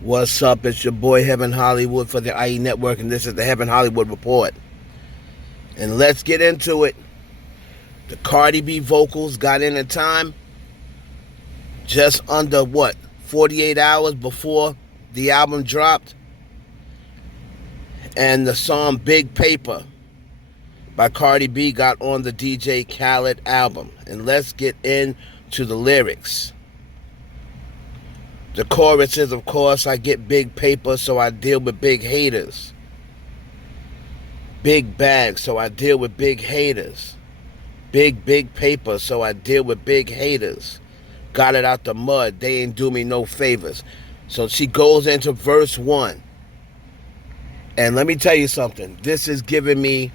What's up? It's your boy Heaven Hollywood for the IE Network, and this is the Heaven Hollywood Report. And let's get into it. The Cardi B vocals got in time just under 48 hours before the album dropped. And the song Big Paper by Cardi B got on the DJ Khaled album. And let's get into the lyrics. The chorus is, of course, I get big paper, so I deal with big haters. Big bag, so I deal with big haters. Big paper, so I deal with big haters. Got it out the mud, they ain't do me no favors. So she goes into verse 1. And let me tell you something. This is giving me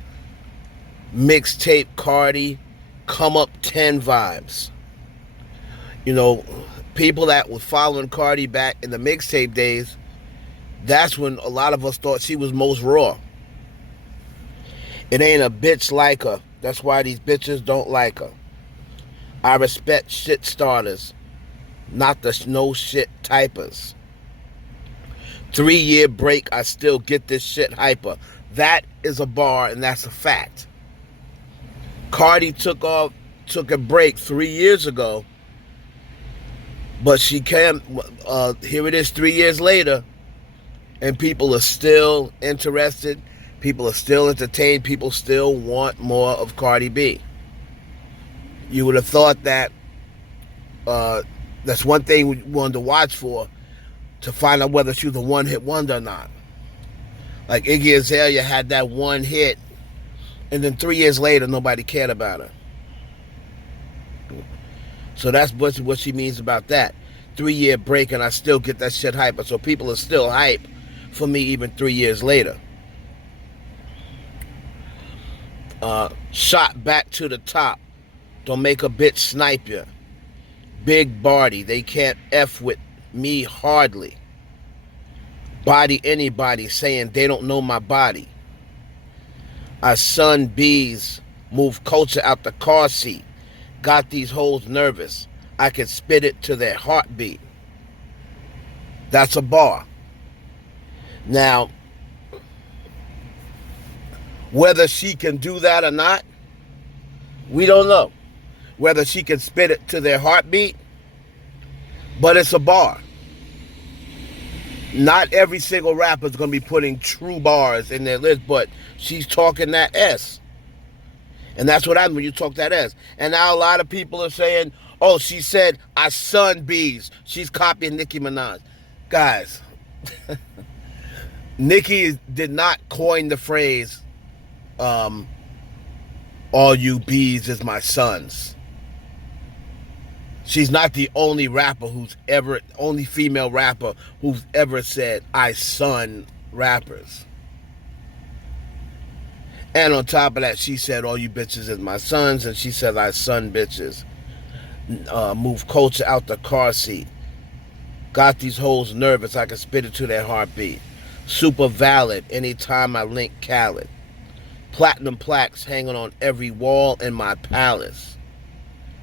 mixtape Cardi come up 10 vibes. You know, people that was following Cardi back in the mixtape days, that's when a lot of us thought she was most raw. It ain't a bitch like her. That's why these bitches don't like her. I respect shit starters, not the no shit typers. 3-year break, I still get this shit hyper. That is a bar, and that's a fact. Cardi took a break 3 years ago, but she came, here it is 3 years later, and people are still interested, people are still entertained, people still want more of Cardi B. You would have thought that that's one thing we wanted to watch for, to find out whether she was a one-hit wonder or not. Like Iggy Azalea had that one hit, and then 3 years later, nobody cared about her. So that's what she means about that. 3-year break, and I still get that shit hyper. So people are still hype for me even 3 years later. Shot back to the top. Don't make a bitch snipe you. Big body. They can't F with me hardly. Body anybody saying they don't know my body. I sun bees. Move culture out the car seat. Got these hoes nervous. I can spit it to their heartbeat. That's a bar. Now, whether she can do that or not, we don't know. Whether she can spit it to their heartbeat, but it's a bar. Not every single rapper is going to be putting true bars in their list, but she's talking that S. And that's what happens when you talk that S. And now a lot of people are saying, oh, she said, I sun bees. She's copying Nicki Minaj. Guys, Nicki did not coin the phrase, all you bees is my sons. She's not the only only female rapper who's ever said, I son rappers. And on top of that, she said, all you bitches is my sons, and she said, I son bitches. Move culture out the car seat. Got these hoes nervous, I can spit it to their heartbeat. Super valid anytime I link Khaled. Platinum plaques hanging on every wall in my palace.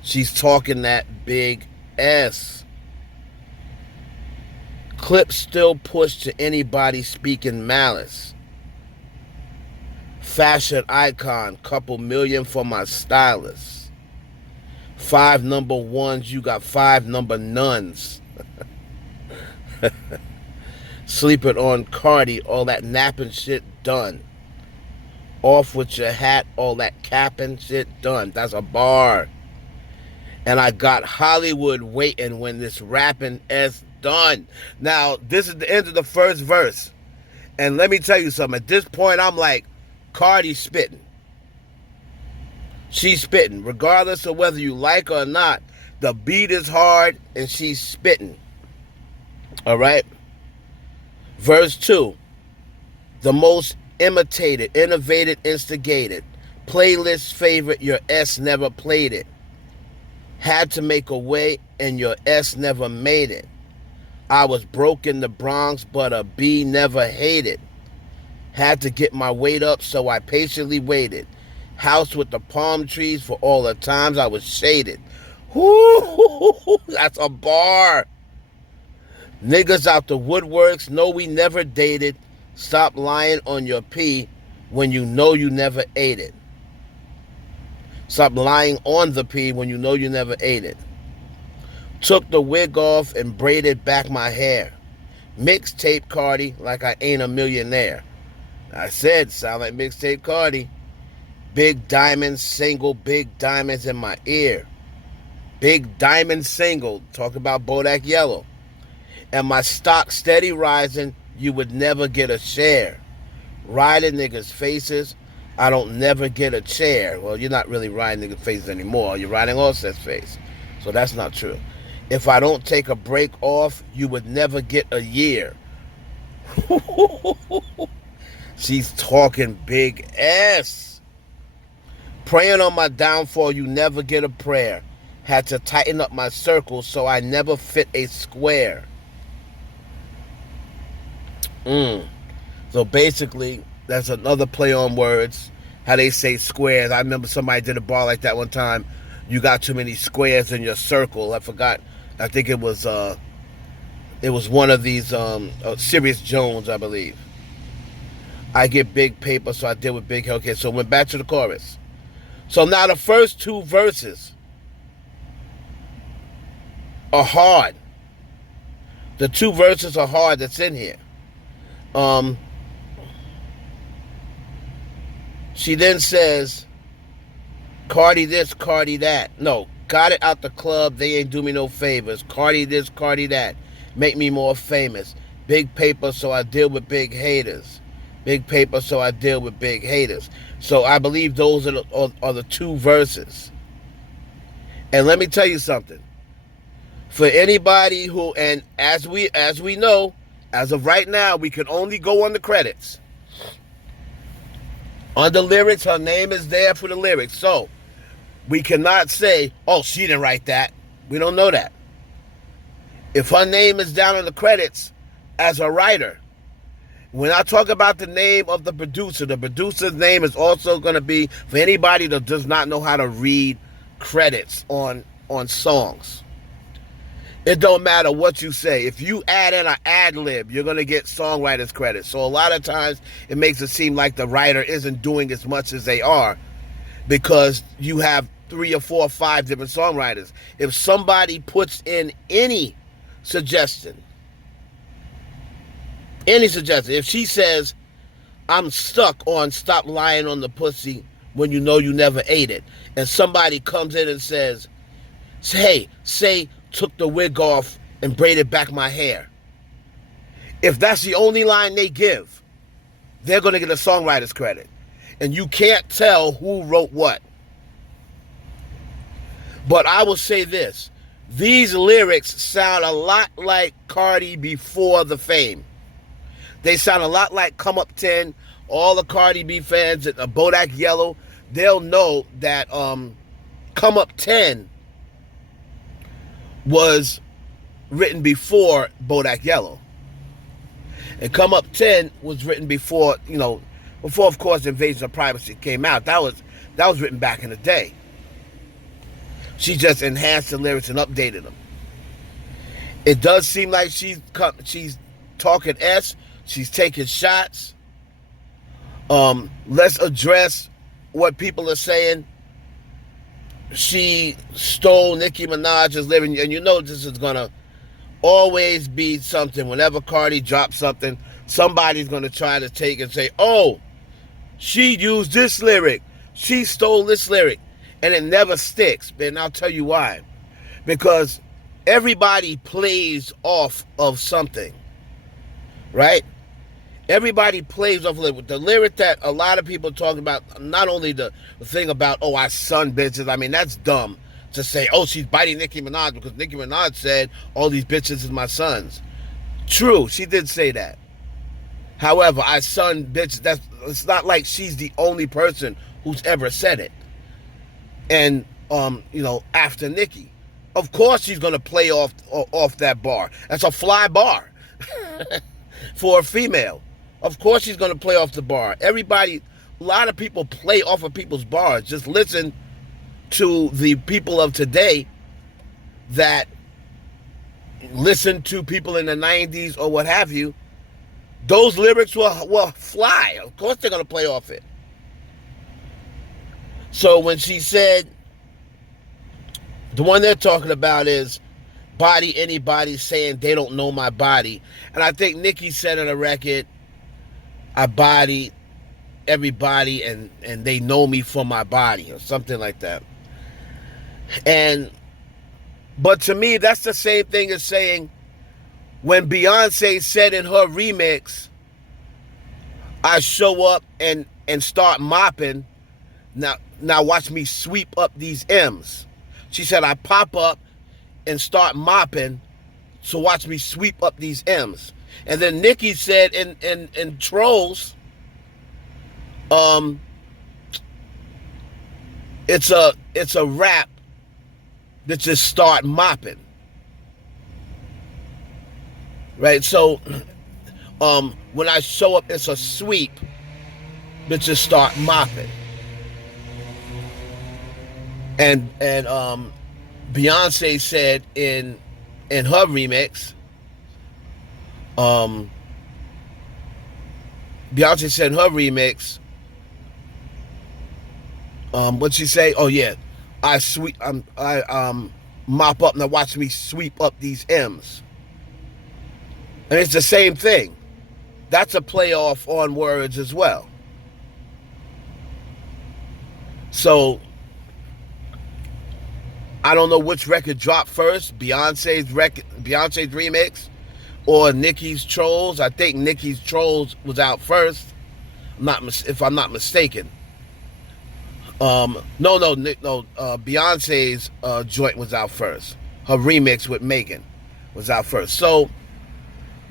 She's talking that big S. Clips still pushed to anybody speaking malice. Fashion icon, couple million for my stylist. 5 number ones, you got 5 number nuns. Sleeping on Cardi, all that napping shit done. Off with your hat, all that capping shit done. That's a bar. And I got Hollywood waiting when this rapping is done. Now, this is the end of the first verse. And let me tell you something. At this point, I'm like, Cardi's spitting. She's spitting. Regardless of whether you like her or not, the beat is hard and she's spitting. All right? Verse 2. The most imitated, innovated, instigated. Playlist favorite, your S never played it. Had to make a way and your S never made it. I was broke in the Bronx, but a B never hated. Had to get my weight up, so I patiently waited. House with the palm trees for all the times I was shaded. Whoo, that's a bar. Niggas out the woodworks, no, we never dated. Stop lying on your pee when you know you never ate it. Stop lying on the pee when you know you never ate it. Took the wig off and braided back my hair. Mixtape Cardi like I ain't a millionaire. I said, sound like mixtape Cardi. Big diamond single, big diamonds in my ear. Big diamond single, talk about Bodak Yellow. And my stock steady rising, you would never get a share. Riding niggas' faces, I don't never get a chair. Well, you're not really riding niggas' faces anymore. You're riding Offset's face. So that's not true. If I don't take a break off, you would never get a year. She's talking big ass. Praying on my downfall, you never get a prayer. Had to tighten up my circle so I never fit a square. So basically, that's another play on words. How they say squares. I remember somebody did a bar like that one time. You got too many squares in your circle. I forgot. I think it was one of these Sirius Jones, I believe. I get big paper, so I deal with big. Okay, so went back to the chorus. So now the first two verses are hard. The two verses are hard that's in here. She then says, Cardi this, Cardi that. No, got it out the club, they ain't do me no favors. Cardi this, Cardi that. Make me more famous. Big paper, so I deal with big haters. Big paper, so I deal with big haters. So I believe those are the two verses. And let me tell you something. For anybody who, and as we know, as of right now, we can only go on the credits. On the lyrics, her name is there for the lyrics. So we cannot say, oh, she didn't write that. We don't know that. If her name is down in the credits as a writer, when I talk about the name of the producer's name is also going to be for anybody that does not know how to read credits on songs. It don't matter what you say. If you add in an ad-lib, you're going to get songwriter's credit. So a lot of times it makes it seem like the writer isn't doing as much as they are because you have 3 or 4 or 5 different songwriters. If somebody puts in any suggestion, if she says, I'm stuck on stop lying on the pussy when you know you never ate it, and somebody comes in and says, hey, say, took the wig off and braided back my hair. If that's the only line they give, they're going to get a songwriter's credit. And you can't tell who wrote what. But I will say this. These lyrics sound a lot like Cardi before the fame. They sound a lot like Come Up 10. All the Cardi B fans at Bodak Yellow, they'll know that Come Up 10 was written before Bodak Yellow. And Come Up 10 was written before, of course, Invasion of Privacy came out. That was written back in the day. She just enhanced the lyrics and updated them. It does seem like she's talking S. She's taking shots. Let's address what people are saying. She stole Nicki Minaj's lyrics, and you know this is gonna always be something. Whenever Cardi drops something, somebody's gonna try to take and say, oh, she used this lyric, she stole this lyric, and it never sticks. And I'll tell you why. Because everybody plays off of something, right? Everybody plays off of the lyric that a lot of people talk about. Not only the thing about, oh, I son bitches. I mean, that's dumb to say, oh, she's biting Nicki Minaj because Nicki Minaj said all these bitches is my sons. True, she did say that. However, I son bitches. It's not like she's the only person who's ever said it. And after Nicki, of course she's gonna play off that bar. That's a fly bar for a female. Of course she's going to play off the bar. A lot of people play off of people's bars. Just listen to the people of today that listen to people in the 90s or what have you, those lyrics will fly. Of course they're going to play off it. So when she said, the one they're talking about is body anybody saying they don't know my body. And I think Nicki said on a record, I body everybody and they know me for my body or something like that. But to me, that's the same thing as saying when Beyonce said in her remix, I show up and start mopping. Now watch me sweep up these M's. She said, I pop up and start mopping, so watch me sweep up these M's. And then Nicki said in Trolls, it's a rap that just start mopping. Right? So when I show up, it's a sweep that just start mopping. And Beyonce said in her remix, what'd she say? Oh yeah, I mop up. Now watch me sweep up these M's. And it's the same thing. That's a playoff on words as well. So I don't know which record dropped first, Beyonce's remix or Nicki's Trolls. I think Nicki's Trolls was out first, if I'm not mistaken. Beyonce's joint was out first. Her remix with Megan was out first. So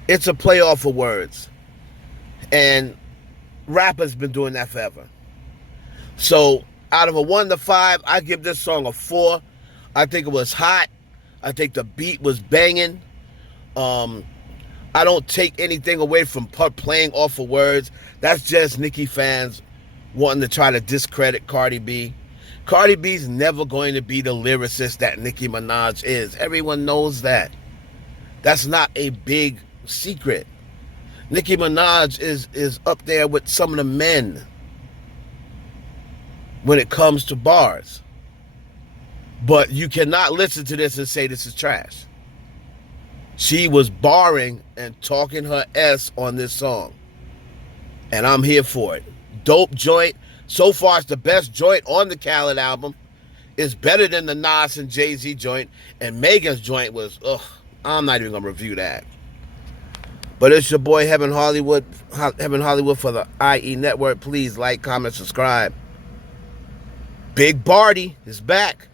it's a playoff of words. And rappers been doing that forever. So out of a 1 to 5, I give this song a 4. I think it was hot. I think the beat was banging. I don't take anything away from her playing off of words. That's just Nicki fans wanting to try to discredit Cardi B. Cardi B's never going to be the lyricist that Nicki Minaj is. Everyone knows that. That's not a big secret. Nicki Minaj is up there with some of the men when it comes to bars. But you cannot listen to this and say this is trash. She was barring and talking her S on this song. And I'm here for it. Dope joint. So far, it's the best joint on the Khaled album. It's better than the Nas and Jay-Z joint. And Megan's joint was, I'm not even going to review that. But it's your boy, Heaven Hollywood for the IE Network. Please like, comment, subscribe. Big Barty is back.